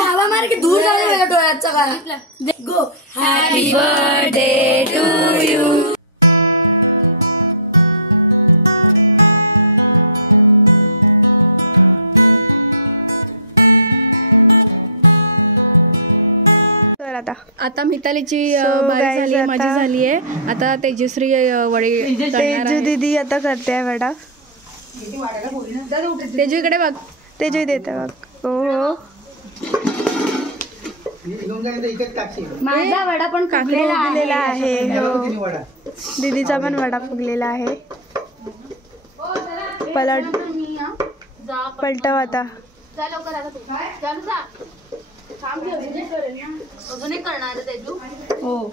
हवा मार की दूर जाऊन डोळ्याचा काय गो हॅपी बर्थडे टू यू. आता मितालीची बारी झाली, माझी झाली आहे. आता तेजश्री वडे तेजू दीदी आता करते वडा. तेजू इकडे बघ, तेजू देते बघ. हो माझा वडा पण फुगलेला आहे. हो दीदीचा पण वडा फुगलेला आहे. पलटव आता. हो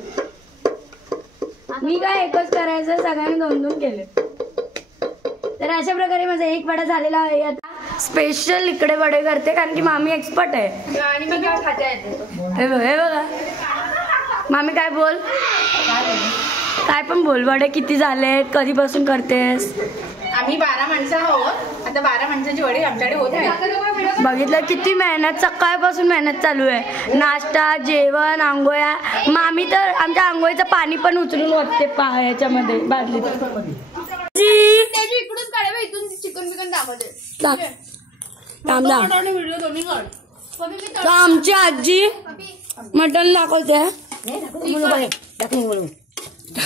मी काय एकच करायचं, सगळ्यांनी 2-2 केले. तर अशा प्रकारे माझा एक वडा झालेला आहे. आता स्पेशल इकडे वडे करते कारण की मामी एक्सपर्ट आहे. आणि मी काय खाते हे बघा मामी काय बोल, काय पण बोल. वडे किती झाले, कधीपासून करतेस? आम्ही 12 माणसं आहोत. आता 12 माणसाची वडे आमच्याकडे होत आहे. बघितलं किती मेहनत, सकाळपासून मेहनत चालू आहे. नाश्ता, जेवण, आंघोळ्या. मामी तर आमच्या आंघोळीचं पाणी पण उचलून ओतते याच्यामध्ये बादलीत. इकडून काढावे, इथून चिकन बिकन दाखवते. आमची आजी मटण दाखवते.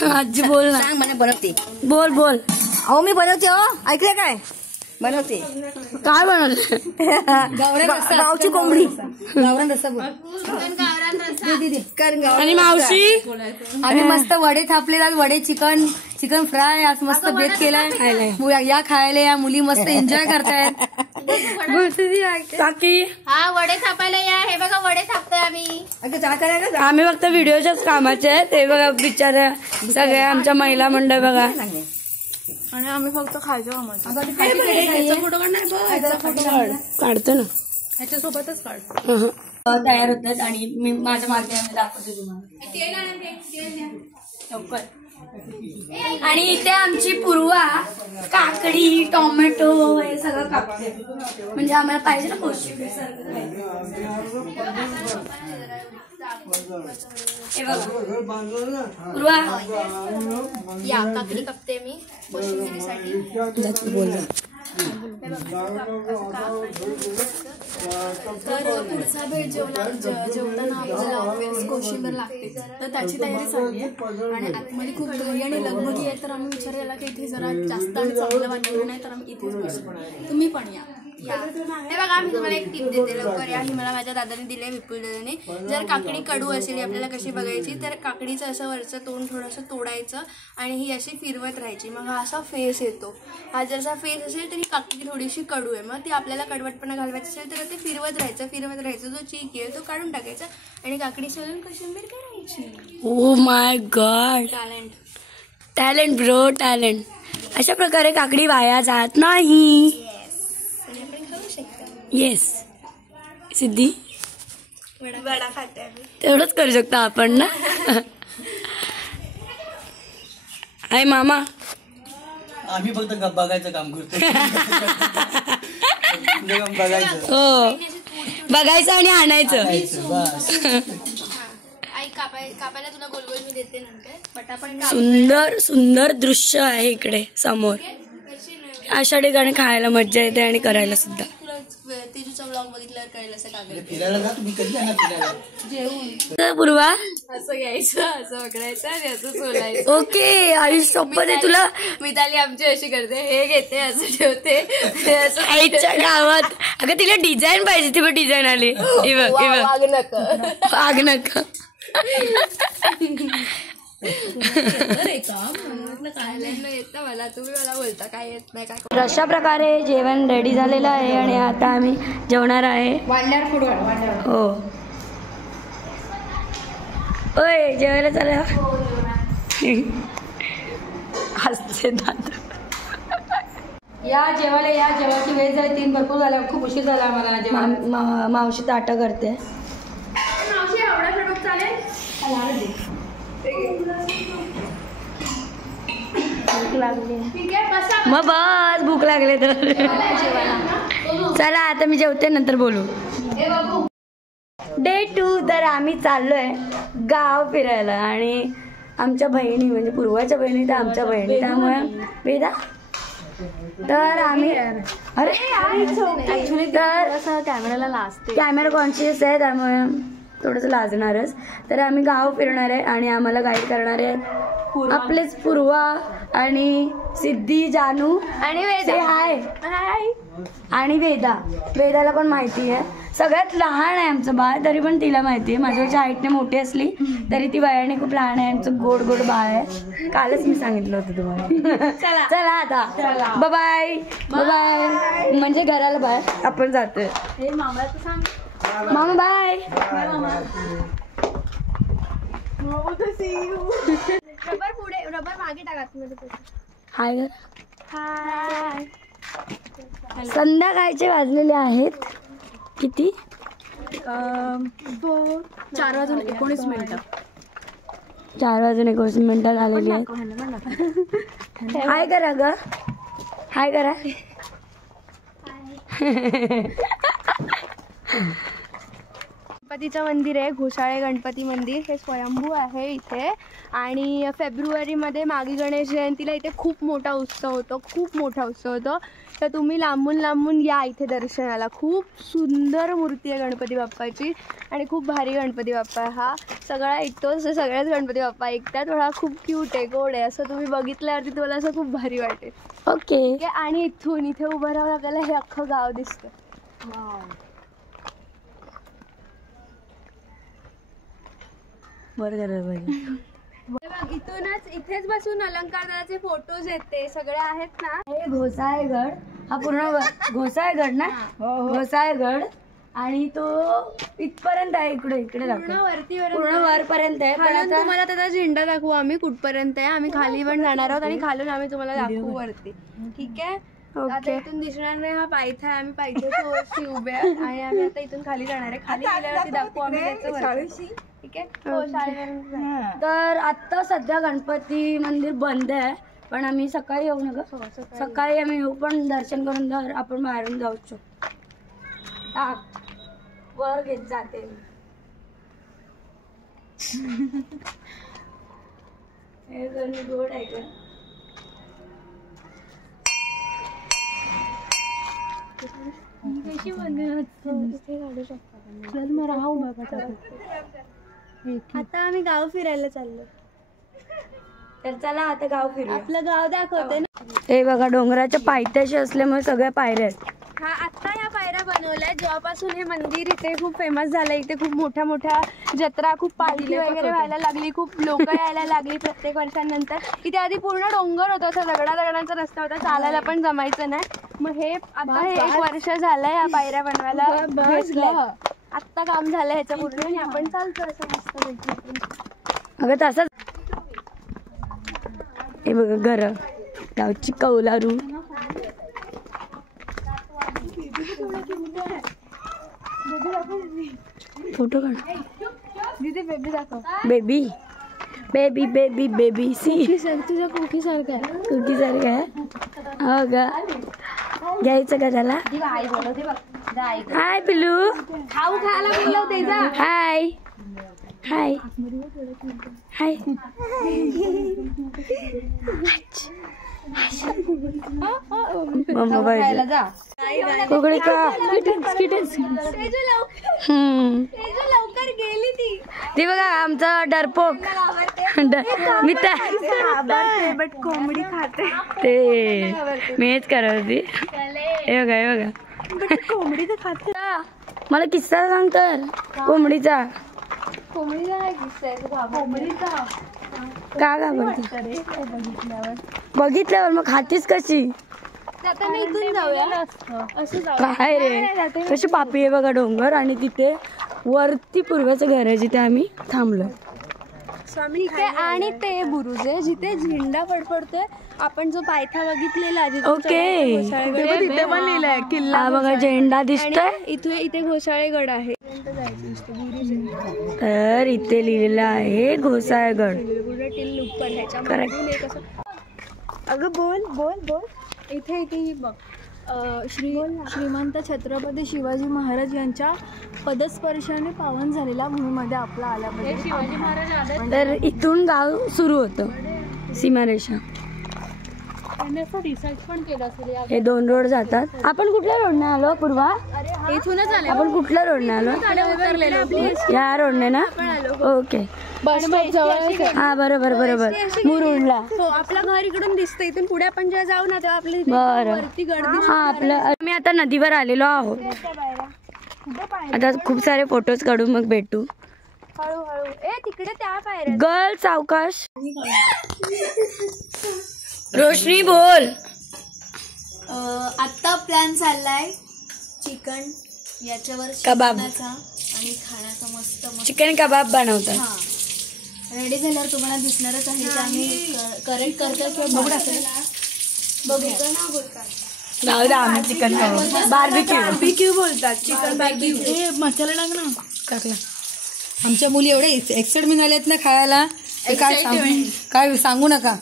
आजी बोल ना. मला बनवते. बोल. अहो मी बनवते. हो ऐकलं काय बनवते? काय बनवते? गावची कोंबडी. गावरान रस्सा बोल. आणि मावशी आम्ही मस्त वडे थापले, वडे चिकन फ्राय आज मस्त बेत केलाय. या खायला या मुली मस्त एन्जॉय करतायत. काकी हा वडे थापायला या. हे बघा वडे थापतोय आम्ही. आम्ही फक्त व्हिडिओच्याच कामाचे आहे. ते बघा बिचाऱ्या सगळ्या आमच्या महिला मंडळ बघा. आणि आम्ही फक्त खायचो कामाचं. काढतो ना ह्याच्यासोबतच काढ. तयार होतात आणि मी माझ्या मागे दाखवते तुम्हाला. आणि इथे आमची पूर्वा काकडी, टोमॅटो हे सगळं कापते. म्हणजे आम्हाला पाहिजे ना पौष्टिक. पूर्वा या काकडी कापते मी कोशिंबिरीसाठी. बोल. तर पुढचा भेट जेवताना आपल्याला कोशिंबीर लागते, तर त्याची तयारी चालली आहे. आणि आतमध्ये खूप घाई आणि लगबगी आहे, तर आम्ही विचारायला की इथे जरा जास्त आणि चांगलं वातावरण आहे, तर आम्ही इथेच बसतो. तुम्ही पण या. हे बघा आम्ही तुम्हाला एक टिप देते लवकर या. ही मला माझ्या दादाने दिली आहे, विपुल दादाने. जर काकडी कडू असेल आपल्याला कशी बघायची, तर काकडीचं असं वरचं तोंड थोडंसं तोडायचं आणि ही अशी फिरवत राहायची. मग हा असा फेस येतो. हा जर असा फेस असेल तर ही काकडी थोडीशी कडू आहे. मग ती आपल्याला कडवटपणा घालवायचं असेल तर ते फिरवत राहायचं. जो चीक येईल तो काढून टाकायचा आणि काकडी सोलून कोशिंबीर करायची. Oh my God, talent bro, talent. अशा प्रकारे काकडी वाया जात नाही. येस सिद्धी वडा खाते तेवढंच करू शकतो आपण ना. हाय मामा. आम्ही फक्त बघायचं काम करतो. हो बघायचं आणि आणायचं. आई कापायला तुला गोलगोल मी देते नंतर. पटापट सुंदर सुंदर दृश्य आहे इकडे समोर. अशा ठिकाणी खायला मज्जा येते आणि करायला सुद्धा. तेजूचा व्लॉग बघितल्यावर कळेल असं कागद फिरायला ना. तुम्ही कधी जाणार फिरायला? पूर्वा असं घ्यायचं, असं पकडायचं आणि असं सोलायचं. ओके आयुष सोपं आहे तुला. मिताली आमची अशी करते, हे घेते असं ठेवते असं आईच्या गावात. अगं तिला डिझाईन पाहिजे, ती पण डिझाईन आली. आग नका. येतं मला, तुम्ही मला बोलता काय येत नाही काय. अशा प्रकारे जेवण रेडी झालेलं आहे आणि आता आम्ही जेवणार आहे. हो ओय जेवायला चालेल. हसते दादा. या जेवायला या. जेवायची वेळ झाली 3 भरपूर झाला. खूप उशीर झाला आम्हाला जेवण. मावशी ताटं करते. भूक लागली मग बस. भूक लागले तर चला आता मी जेवते, नंतर बोलू. डे 2 तर आम्ही चाललोय गाव फिरायला आणि आमच्या बहिणी म्हणजे पूर्वाच्या बहिणी तर आमच्या बहिणी त्यामुळे वेदा तर आम्ही अरे ऍक्च्युली तर कॅमेराला लाजते. कॅमेरा कॉन्शियस आहे त्यामुळे थोडंसं लाजणारच. तर आम्ही गाव फिरणार आहे आणि आम्हाला गाईड करणार आहे आपलेच पूर्वा आणि सिद्धी जानू आणि वेदा. हाय आणि वेदाला पण माहिती आहे. सगळ्यात लहान आहे आमचं बाळ तरी पण तिला माहिती आहे. माझ्यापेक्षा हाईटने मोठी असली तरी ती वयाने खूप लहान आहे. आमचं गोड गोड बाळ आहे. कालच मी सांगितलं होतं तुम्हाला. चला आता बाय बाय म्हणजे घराला बाय आपण जातोय. मामा बाय. रबर मागे टाका. हाय घर. संध्याकाळचे वाजलेले आहेत किती 4:19 4:19 झालेली आहेत. हाय करा ग हाय करा. गणपतीचं मंदिर आहे घोसाळे गणपती मंदिर. हे स्वयंभू आहे इथे आणि फेब्रुवारीमध्ये मागी गणेश जयंतीला इथे खूप मोठा उत्सव होतो. तर तुम्ही लांबून या इथे दर्शनाला. खूप सुंदर मूर्ती आहे गणपती बाप्पाची आणि खूप भारी गणपती बाप्पा आहे. हा सगळा ऐकतोच सगळ्याच गणपती बाप्पा ऐकतात पण हा खूप क्यूट आहे गोड आहे. असं तुम्ही बघितल्यावरती तुम्हाला असं खूप भारी वाटेल. ओके. आणि इथून इथे उभं राहावं लागलं हे अख्खं गाव दिसतं. इथेच बसून अलंकारदाचे फोटोज येते सगळे आहेत ना. हे घोसाळगड हा पूर्ण घोसाळगड ना. घोसाळगड आणि तो इथपर्यंत आहे. इकडे पूर्ण वरपर्यंत आहे. पण आता तुम्हाला त्याचा झेंडा दाखवू आम्ही कुठपर्यंत आहे. आम्ही खाली पण जाणार आहोत आणि खालून आम्ही तुम्हाला दाखवू वरती. ठीक आहे. आता इथून दिसणार नाही हा पायथा आहे. आम्ही पायथ्याशी उभे आहोत आणि आम्ही आता इथून खाली जाणार आहे. खाली गेल्यावरती दाखवू आम्ही त्याचं. ठीक आहे. तर आता सध्या गणपती मंदिर बंद आहे पण आम्ही सकाळी येऊ नका. सकाळी आम्ही येऊ पण दर्शन करून आपण बाहेरून जाऊ शकतो. वर घेत जाते. हे गोड आहे का. आता आम्ही गाव फिरायला चाललो. तर चला आता गाव फिरू. आपलं गाव दाखवते ना. हे बघा डोंगराच्या पायथ्याशी असल्यामुळे सगळ्या पायऱ्या आहेत. हा आता या पायऱ्या बनवल्या जेव्हापासून हे मंदिर इथे खूप फेमस झालं. इथे खूप मोठ्या जत्रा खूप पालखी वगैरे व्हायला लागली. खूप लोक यायला लागली प्रत्येक वर्षांनंतर. इथे आधी पूर्ण डोंगर होता. असा दगडाचा रस्ता होता. चालायला पण जमायचं नाही. मग हे आता हे 1 वर्ष झालंय या पायऱ्या बनवायला भेटल्या. आत्ता काम झालं ह्याच्या पूर्ण आणि आपण चालतो असं मस्त. अगं तसंच हे बघा घर गावची कौलारू. फोटो काढ. दीदी बेबी दाखव. बेबी बेबी बेबी बेबी सी तुझ्या कुकी सारखं आहे. कुकी सारखं आहे. हो ग घ्यायचं का त्याला. हाय पिलू. खाऊ खायला बोलवते जा. हाय हाय हाय. मम्मा पाहिजे कुकडी का. लवकर गेली ती बघा आमचा डरपोक. मी बट कोंबडी खाते. ते मी हेच करत होती. हे बघा कोंबडी तर खाते. मला किस्सा सांग तर कोंबडीचा. कोंबडीचा काय किस्सा आहे. कोंबडीचा का घाबरते. बघितल्यावर मग खातीस कशी. आता मी इथून जाऊया असं जाऊ. काय रे कशी पापी आहे बघा डोंगर आणि तिथे वरती पूर्वाचं घर आहे जिथे आम्ही थांबलो. ठीक आहे. आणि ते बुरुज आहे जिथे झेंडा फडफडतोय. आपण जो पायथा बघितलेला ओके तिथे पण लिहिलंय किल्ला. हा बघा झेंडा दिसतोय. इथे घोसाळेगड आहे. तर इथे लिहिलेलं आहे घोसाळगड. अगं बोल. इथे बघ श्रीमंत छत्रपती शिवाजी महाराज यांच्या पदस्पर्शाने पावन झालेला भूमीमध्ये आपला आल्याबद्दल शिवाजी महाराज तर इथून गाव सुरू होतं सीमारेषा. रिसर्च पण केला असेल. हे 2 रोड जातात. आपण कुठल्या रोडने आलो पूर्वा? इथूनच आले. आपण कुठल्या रोडने आलो? या रोडने ना. ओके. बस स्टॉप जवळ. हा बरोबर मुरुडला. हो, आपलं घर इकडून दिसतं. इथून पुढे आपण जेव्हा जाऊ ना तेव्हा आपली बरं. वरती गर्दी. हा आपलं आम्ही आता नदीवर आलेलो आहोत. आता खूप सारे फोटोज काढू मग भेटू. हळूहळू. तिकडे त्या पायऱ्या. गर्ल सावकाश. रोशनी बोल. आता प्लॅन चाललाय चिकन याच्यावर कबाब. आणि खाण्याचा मस्त चिकन कबाब बनवतात. रेडी झाल्यावर तुम्हाला दिसणारच आहे. ते आम्ही करेक्ट करतो किंवा बघूया. आम्ही चिकन बार्बिक्यू बोलतात. Chicken barbecue. मसाला टाक ना. टाकला. आमच्या मुली एवढे एक्साइटमेंट झालेत ना खायला. काय सांगू नका.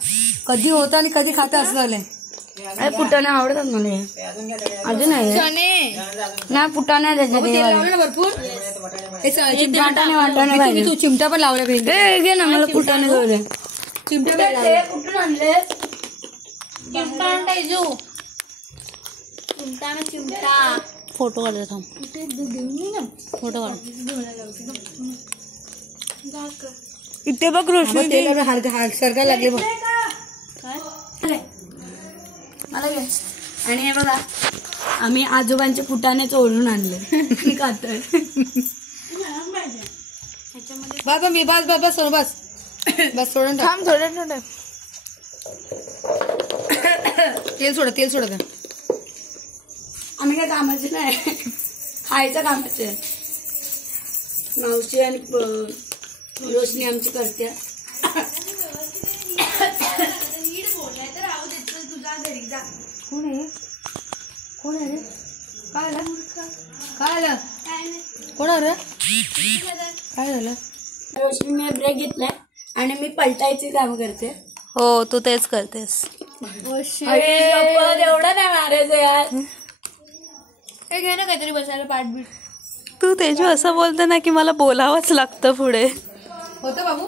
कधी होतं आणि कधी खातं असं झालंय. फुटाणे आवडतात मला. अजून नाही फुटाणे त्याच्यात भरपूर वाटाणे पाहिजे. तू चिमटा पण लावला पाहिजे. घे ना मला फुटाणे लावले. चिमटा पण लावला. कुठून आणले? चिमटा. फोटो काढतो थांब. फोटो काढ. इथे बघ रोशनी सरकार लागले बघ. आणि हे बघा आम्ही आजोबांचे फुटाणे चोळून आणले खातोय. बस सोडून थांब थोडं. तेल सोडत. आम्ही काय कामाचे नाही, खायचं कामाचे. मावशी आणि रोशनी आमची करते. कोण आहे रे? काय झालं? रोशनीने ब्रेक घेतलाय आणि मी पलटायची काम करते. हो तू तेच करतेस. एवढं नाही मारायचं यार. हे घे ना काहीतरी बसायला पाठबीट. तू तेजू असं बोलते ना की मला बोलावंच लागतं पुढे. होतं बाबू.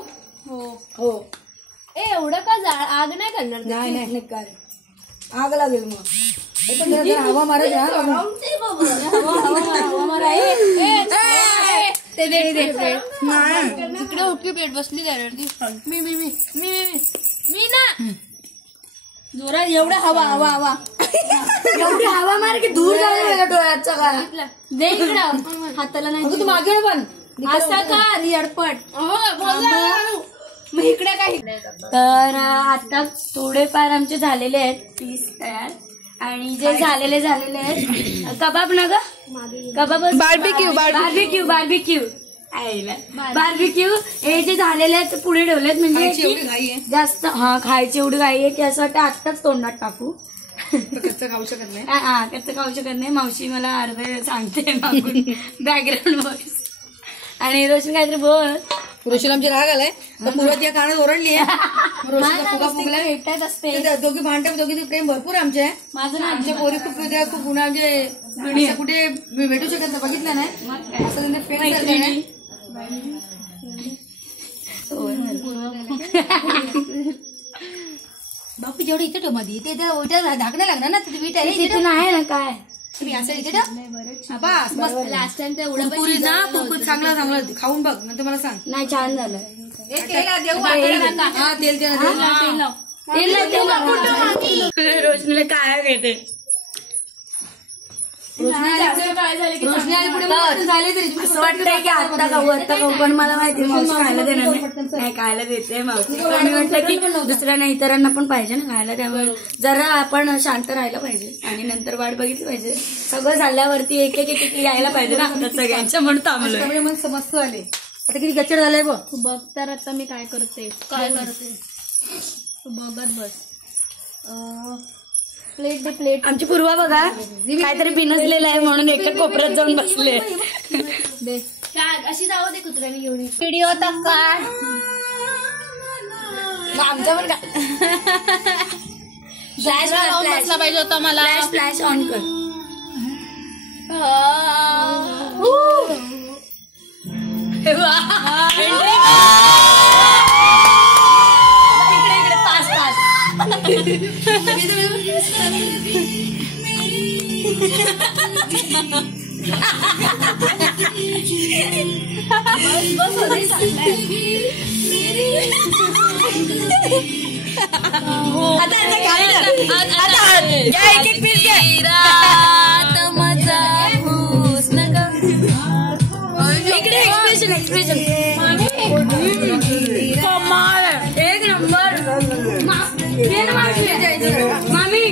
हो एवढं का आग नाही करणार? नाही काय आग लागेल मग. हवा मारत तिकडे उठकी प्लेट बसली त्यावर. मी ना जोरात एवढं हवा एवढी हवा मार की दूर जायला डोळ्याचा काय दे इकडं. हाताला नाही. तू मागे पण असा का अडपट. मग इकडे काय? तर आता थोडेफार आमचे झालेले आहेत पीस तयार. आणि जे झालेले आहेत कबाब ना ग. कबाब बार्बिक्यू हे जे झालेले आहेत पुढे ठेवलेत. म्हणजे जास्त खायची एवढी घाई आहे की असं वाटतं आत्ताच तोंडात टाकू. कच्चं खाऊ शकत नाही. कच्चं खाऊ शकत नाही. मावशी मला अर्धे सांगते बॅकग्राऊंड व्हॉइस. आणि रोशन काहीतरी बोल. रोशन आमची राग आलाय. पूर्वत या कानात ओरडली आहे. रोशन भेटत असते. दोघी भांडतात. दोघी प्रेम भरपूर आमचे. माझं ना आमच्या पोरी खूप खूप गुन्हा म्हणजे कुठे भेटू शकत नाही. बघितलं नाही असं त्यांनी फ्रेंड. बापू जेवढं इथे ठेव मध्ये ते धाकणं लागणार ना. तिथे वीट आहे तिथून आहे ना काय तुम्ही असं इथे ठेव. बस मस्त. लास्ट टाइम ते एवढं पुरी ना खूप चांगलं खाऊन बघ नंतर मला सांग. नाही छान झालं. रोशनीला काय घेते. रोशनी आली पुढे झाले तरी असं वाटतंय की आता खाऊ पण मला माहिती मावशी खायला देणार नाही. खायला देते मावशी. पण वाटतं की दुसऱ्यांना इतरांना पण पाहिजे ना खायला. त्यामुळे जरा आपण शांत राहायला पाहिजे आणि नंतर वाट बघितली पाहिजे. सगळं झाल्यावरती एक एक यायला पाहिजे ना सगळ्यांच्या म्हणून थांबलोय. मग मस्त झाले. आता किती गच्चड झालंय बघ. बघ तर आता मी काय करते. तू बघत बस. प्लेट दे प्लेट. आमची पूर्वा बघा काहीतरी बिनसलेलं आहे म्हणून एका कोपऱ्यात जाऊन बसले. अशी जावं दे कुत्र्याने घेऊन. व्हिडिओ तर काय आमच्या पण फ्लॅश पाहिजे होता मला. फ्लॅश ऑन कर. एक्सप्रेशन कमाल एक नंबर मामी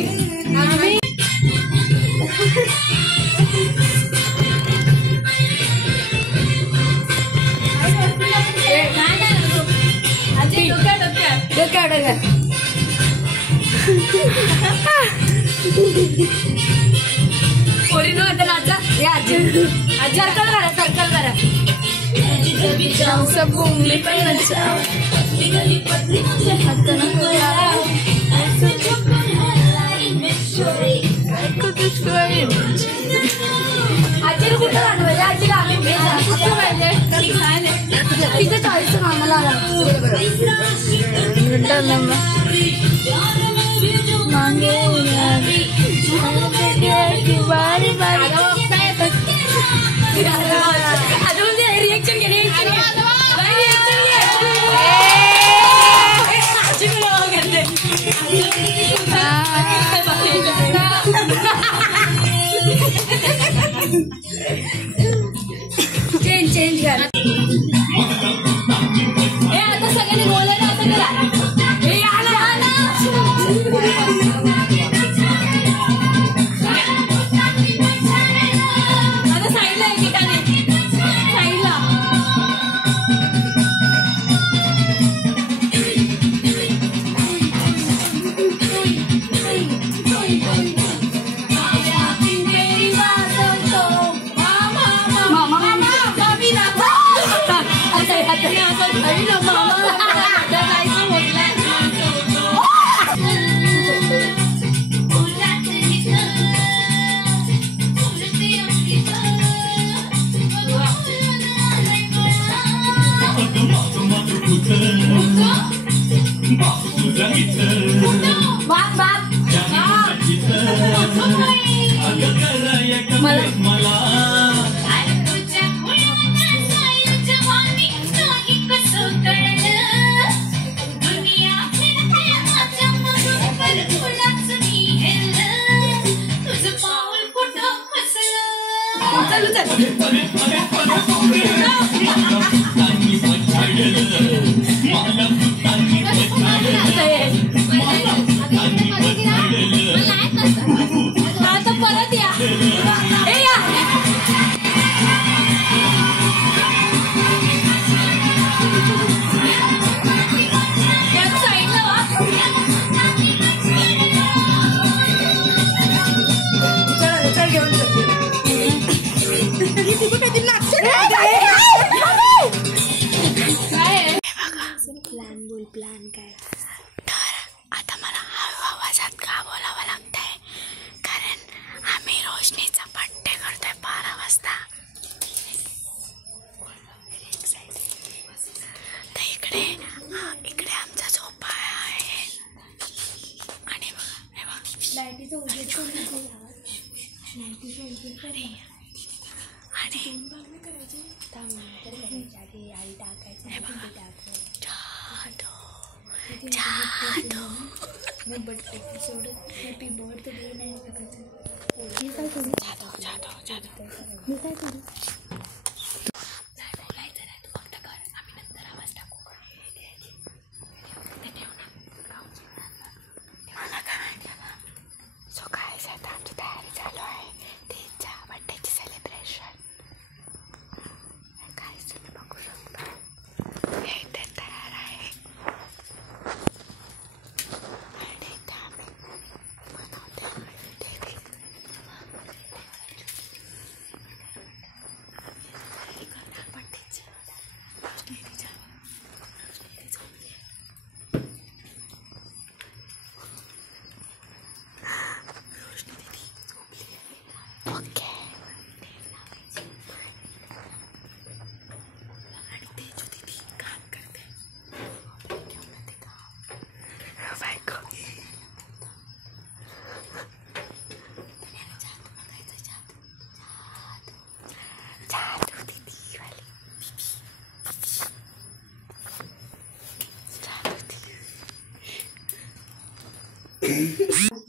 सर्कल करा सब घूमले पण आजी कुठं गाणं आजी तिचं चॉईस आम्हाला अजून रिएक्शन घे चेंज कर आता सगळ्यांनी बोलायला असं आता साईडला आहे ठिकाणी साईडला परत या प्लॅन काय तर आता मला आवाजात का बोलावं लागतंय कारण आम्ही रोशनीचा बर्थडे करतोय 12 वाजता. तर इकडे आमचा झोपाळा आहे आणि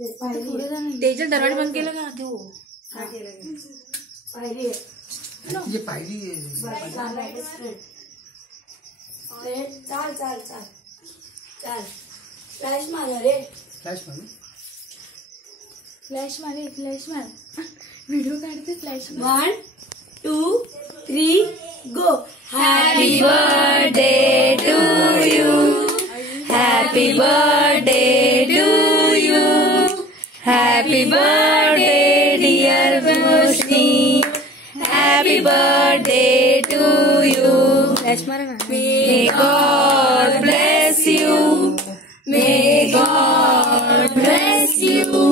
त्याच्या दरवाजा बंद केलं का तो जे पाहिली चाल चाल चाल चाल फ्लॅश मारा रे फ्लॅश मध्ये फ्लॅश मारे व्हिडिओ काढते flash 1 2 3 go happy birthday to you happy birthday to you happy birthday dear Roshni happy birthday to you flash मारा ना may God bless you may God bless you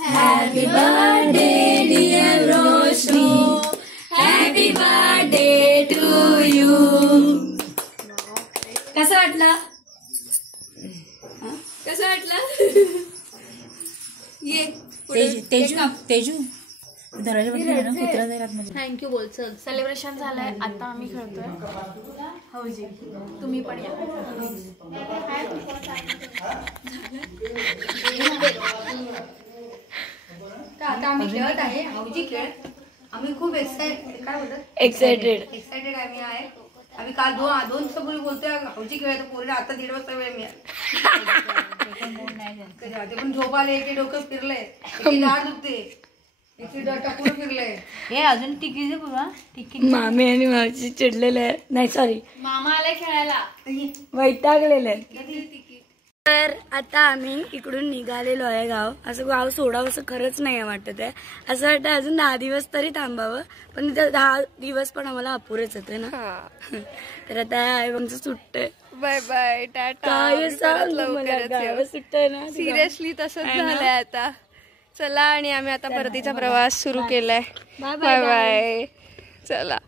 happy birthday dear Roshni happy birthday to you कसं वाटलं ये तेजू दरवाजा बंद केला ना कुत्रा जाईल आतमध्ये. थँक्यू बोल चल सेलिब्रेशन झालंय आता आम्ही खेळतोय हौजी तुम्ही पण या आता आम्ही खेळत आहे हौजी खेळ. आम्ही खूप एक्साइटेड एक्साइटेड आम्ही आहे. आम्ही काल दोन दिवसापूर्वी बोलतोय हौजी खेळायचं पोरीला आता 1:30 वाजता वेळ मिळाला. ते पण झोप आले एके डोकं फिरलंय एके दाढ दुखते एके डोकं फिरलंय. हे अजून तिकीट दे बाबा तिकीट. मामी आणि मावशी चिडलेले आहे नाही सॉरी मामा आलाय खेळायला वैतागलेले आहेत. तर आता आम्ही इकडून निघालेलो आहे गाव. असं गाव सोडावं असं खरंच नाही वाटत आहे. असं वाटतं अजून 10 दिवस तरी थांबावं पण इथं 10 दिवस पण आम्हाला अपुरेच होते ना. तर आता आमचं सुट्टय बाय बाय टाटा. काय सांगू मला गाव सुट्टय ना सिरियसली तसंच झालंय आता. चला आणि आम्ही आता परतीचा प्रवास सुरू केलाय. बाय बाय चला.